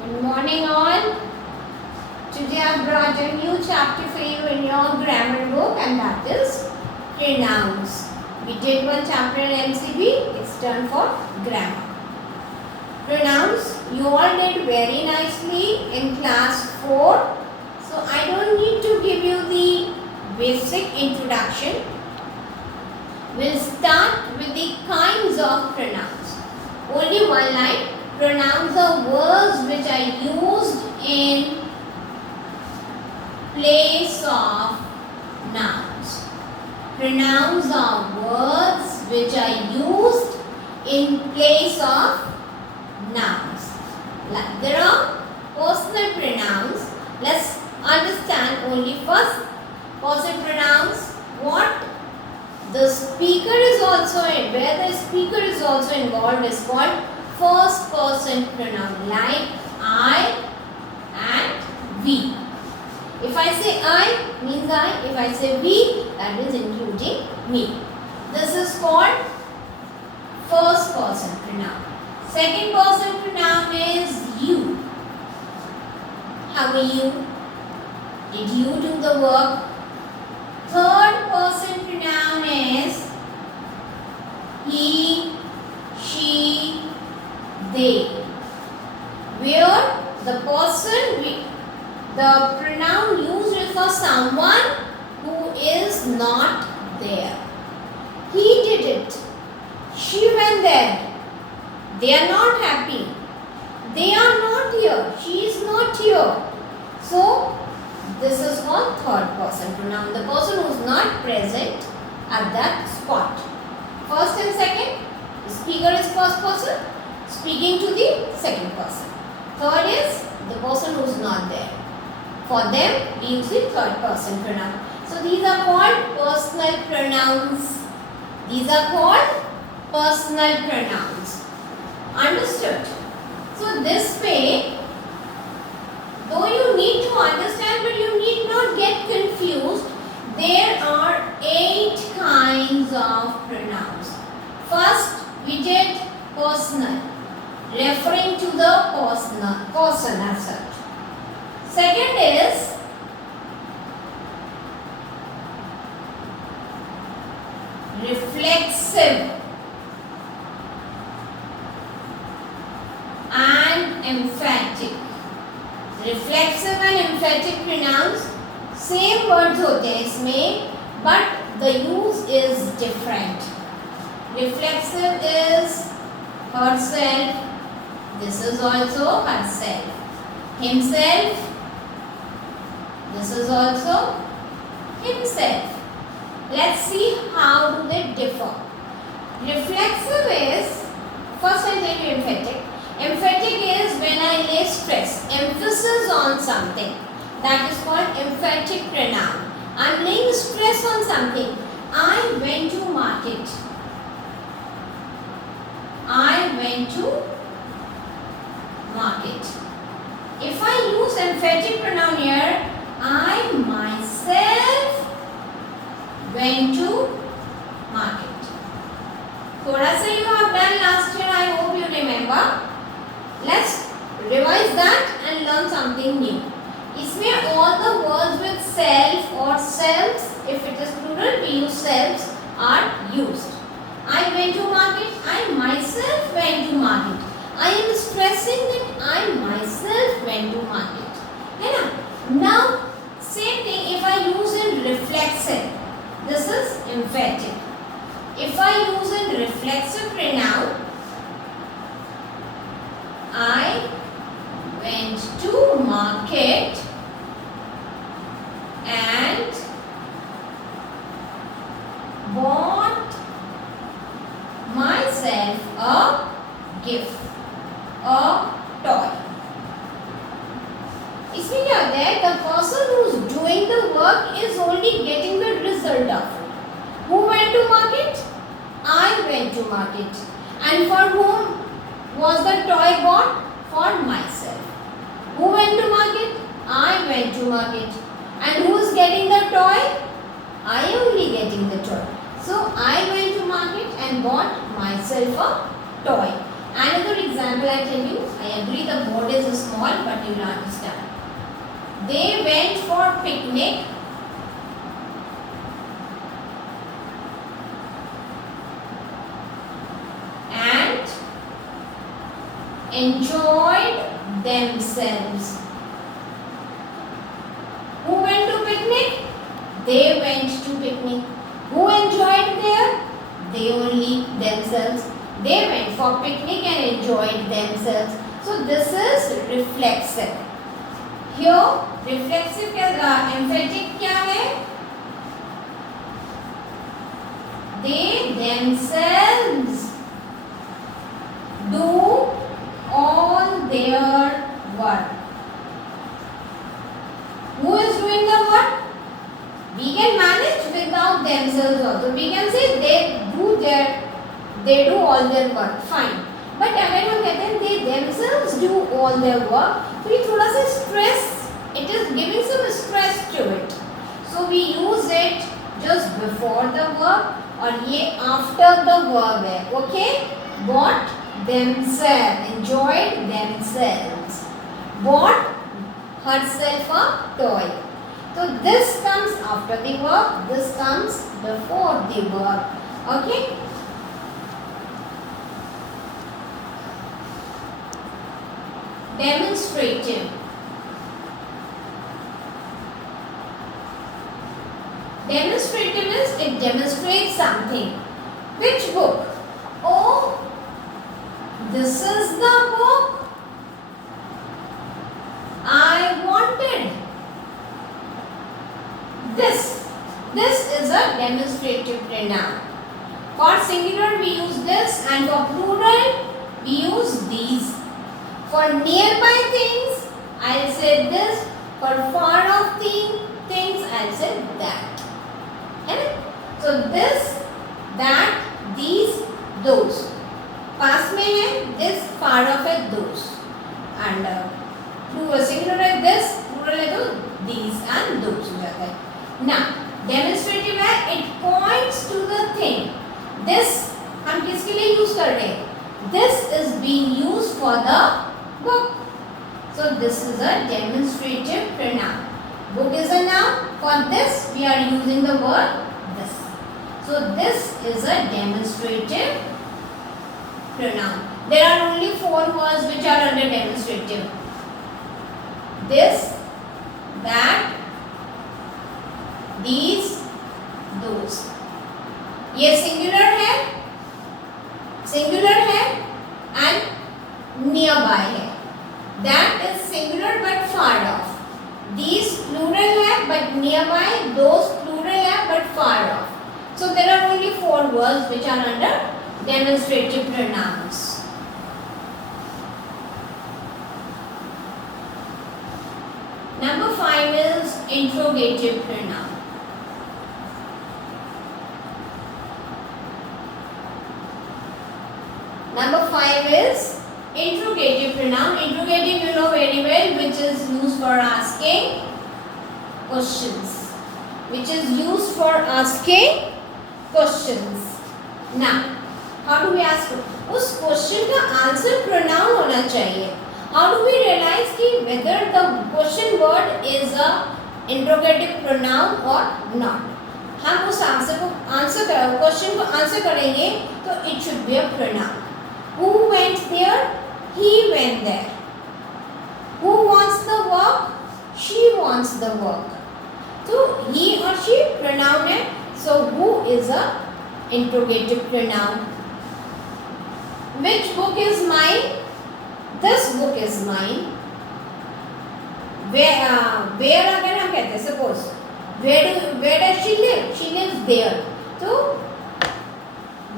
Good morning all. Today I brought a new chapter for you in your grammar book, and that is pronouns. We did one chapter in MCB, it's turn for grammar. Pronouns, you all did very nicely in class 4. So I don't need to give you the basic introduction. We'll start with the kinds of pronouns. Only one line. Pronouns are words which are used in place of nouns. Pronouns are words which are used in place of nouns. There are personal pronouns. Let's understand only first person pronouns. What the speaker is also in, where the speaker is also involved, is called first person pronoun, like I and we. If I say I, means I. If I say we, that is including me. This is called first person pronoun. Second person pronoun is you. How are you? Did you do the work? Third person pronoun is he, she, they, where the pronoun used is for someone who is not there. He did it. She went there. They are not happy. They are not here. She is not here. So, this is called third person pronoun. The person who is not present at that spot. First and second, the speaker is first person, speaking to the second person. Third is the person who is not there. For them, we use the third person pronoun. So these are called personal pronouns. These are called personal pronouns. Understood? So this way, though you need to understand, but you need not get confused, there are 8 kinds of pronouns. First, we did personal, referring to the person as such. Second is reflexive and emphatic. Reflexive and emphatic pronouns same words होते हैं इसमें, but the use is different. Reflexive is herself. This is also herself. Himself. This is also himself. Let's see how do they differ. Reflexive is, first I'll tell you emphatic. Emphatic is when I lay stress, emphasis on something. That is called emphatic pronoun. I am laying stress on something. I went to market. I went to market. If I use emphatic pronoun here, I myself went to market. Thoda sa you have done last year, I hope you remember. Let's revise that and learn something new. इसमें all the words with self or selves, if it is plural, we use selves, are used. I went to market. I myself went to market. I am stressing that I myself went to market. है ना? Now, same thing if I use in reflexive. This is emphatic. If I use in reflexive pronoun, I went to market and bought myself a gift, a toy. इसमें क्या होता है? The person who is doing the work is only getting the result of it. Who went to market? I went to market. And for whom was the toy bought? For myself. Who went to market? I went to market. And who is getting the toy? I only getting the toy. So I went to market and bought myself a toy. Another example I tell you. I agree the board is small, but you will understand. They went for picnic and enjoyed themselves. Who went to picnic? They went to picnic. Who enjoyed there? They only themselves. They went for picnic and enjoyed themselves. So this is reflexive. Here reflexive का emphatic क्या है? They themselves do all their work. Who is doing the work? We can manage without themselves also. We can say they do all their work. Fine. But अगर हम कहते हैं they themselves do all their work, तो ये थोड़ा सा stress, it is giving some stress to it. So we use it just before the verb और ये after the verb है. Okay? Bought themselves, enjoyed themselves, bought herself a toy. So this comes after the verb, this comes before the verb. Okay? Demonstrative. Demonstrative is it demonstrates something. Which book? Oh, this is the book I wanted. This is a demonstrative pronoun. For singular we use this and for plural we use these. For nearby things I'll say this. For far off things I'll say that. And so this, that, these, those. पास में है this, far off है those. And plural singular है this, plural है तो these and those हो जाता है. Now demonstrative है it points to the thing. This हम किसके लिए यूज कर रहे हैं? This is being used for the book. So this is a demonstrative pronoun. Book is a noun. For this we are using the word this. So this is a demonstrative pronoun. There are only 4 words which are under demonstrative. This, that, these, those. ये singular है and nearby है. That is singular but far off. These plural है but nearby. Those plural है but far off. So there are only 4 words which are under demonstrative pronouns. Number 5 is interrogative pronoun. Number 5 is interrogative pronoun. Interrogative you know very well, which is used for asking questions. Which is used for asking questions. Now, how do we ask? उस question का answer pronoun होना चाहिए. How do we realize कि whether the question word is a interrogative pronoun or not? हम उस question को answer करेंगे तो it should be a pronoun. Who went there? He went there. Who wants the work? She wants the work. So he or she pronoun है. So who is a interrogative pronoun? Which book is mine? This book is mine. Where अगर हम कहते हैं suppose where does she live? She lives there. So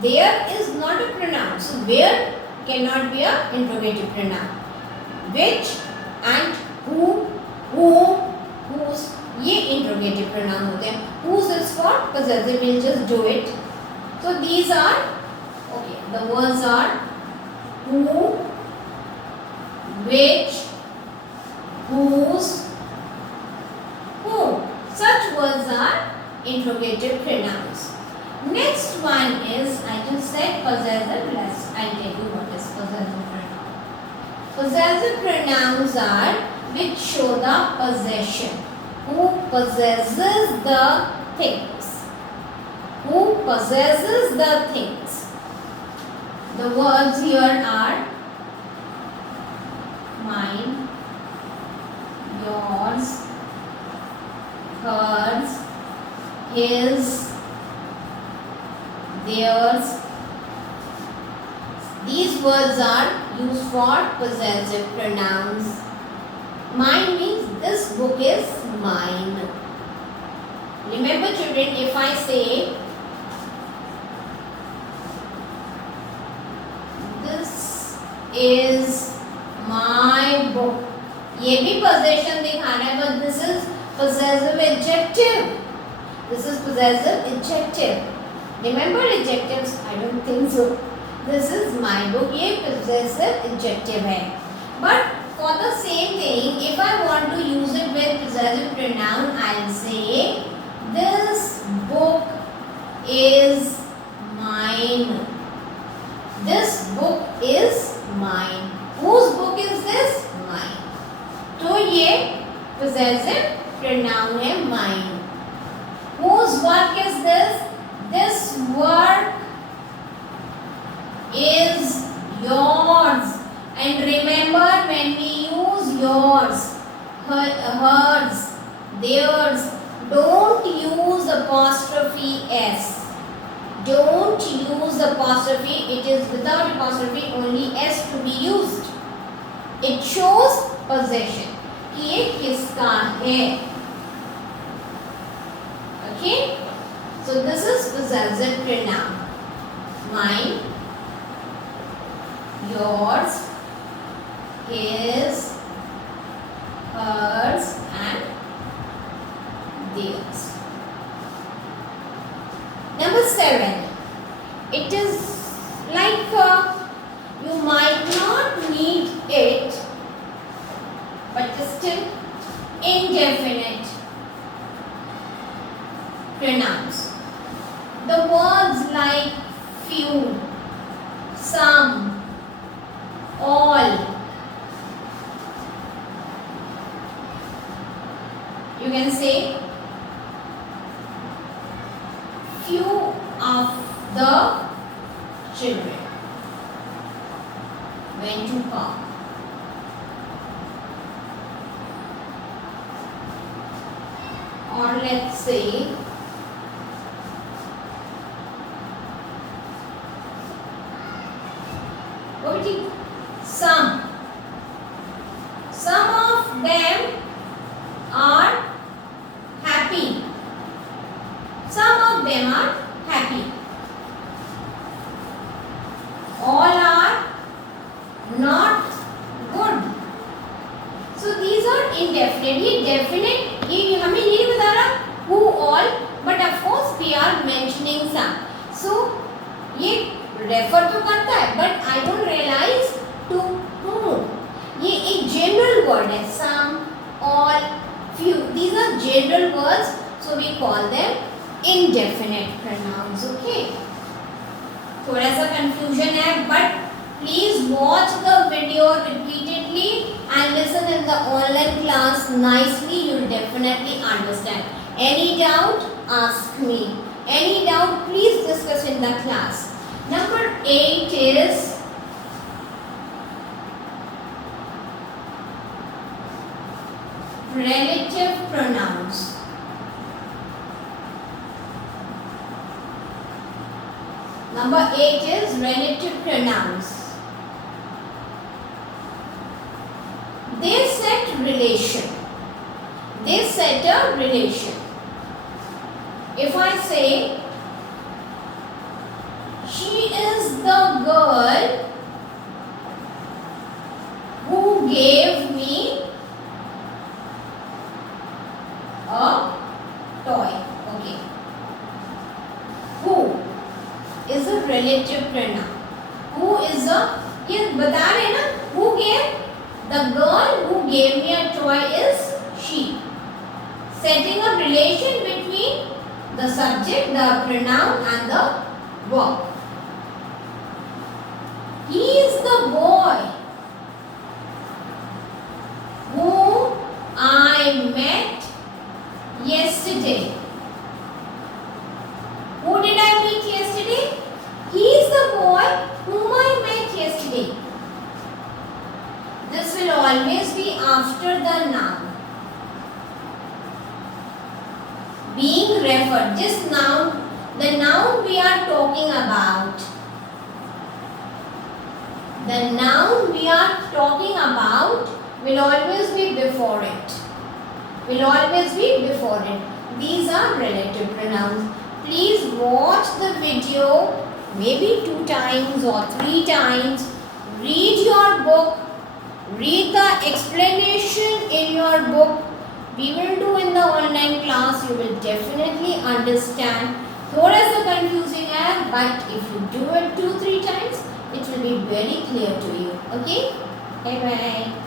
there is not a pronoun. So where cannot be a interrogative pronoun. Which and who, whom, whose ये interrogative pronoun होते हैं. Whose is for possessive. We'll just do it. So these are okay. The words are who, which, whose, whom. Such words are interrogative pronouns. Next one is, I just said possessive. Let's, I'll tell you what is possessive pronoun. Possessive pronouns are which show the possession. Who possesses the things. Who possesses the things. The words here are mine, yours, hers, his, theirs. These words are used for possessive pronouns. Mine means this book is mine. Remember children, if I say this is my book, ये भी possession दिखाना है, but this is possessive adjective. This is possessive adjective. Remember adjectives? I don't think so. This is my book. ये possessive adjective है. But for the same thing, if I want to use it with possessive pronoun, I'll say this book is mine. This book is mine. Whose book is this? Mine. तो ये possessive pronoun है mine. Whose work is this? This work is yours. And remember, when we use yours, hers, theirs, don't use apostrophe s. Don't use apostrophe. It is without apostrophe, only s to be used. It shows possession. ये किसका है? Okay. So this is possessive pronoun. Mine, yours, his, hers, and theirs. Number 7. It is like you might not need it, but still indefinite pronouns. The words like few, some, all. You can say few of the children went to park. Or let's say some of them are happy. Some of them are happy. All are not good. So these are indefinite. ये definite, ये हमें ये नहीं बता रहा who all, but of course we are mentioning some. So ये refer तो करता है, but I don't realize to whom. ये एक general word है. Some, all, few. These are general words, so we call them indefinite pronouns. Okay. थोड़ा सा confusion है, but please watch the video repeatedly and listen in the online class nicely. You will definitely understand. Any doubt? Ask me. Any doubt? Please discuss in the class. Number 8 is relative pronouns. Number 8 is relative pronouns. They set relation. They set a relation. If I say she is the girl who gave me a toy. Okay. Who is a relative pronoun. Who is a, ये बता रहे हैं ना, who gave, the girl who gave me a toy is she. Setting a relation between the subject, the pronoun and the Walk. He is the boy whom I met yesterday. Who did I meet yesterday? He is the boy whom I met yesterday. This will always be after the noun. Being referred. Just now, the noun we are talking about. The noun we are talking about will always be before it. Will always be before it. These are relative pronouns. Please watch the video maybe 2 times or 3 times. Read your book. Read the explanation in your book. We will do in the online class. You will definitely understand. थोड़ा सा confusing है, but if you do it 2-3 times, it will be very clear to you. Okay? Bye bye.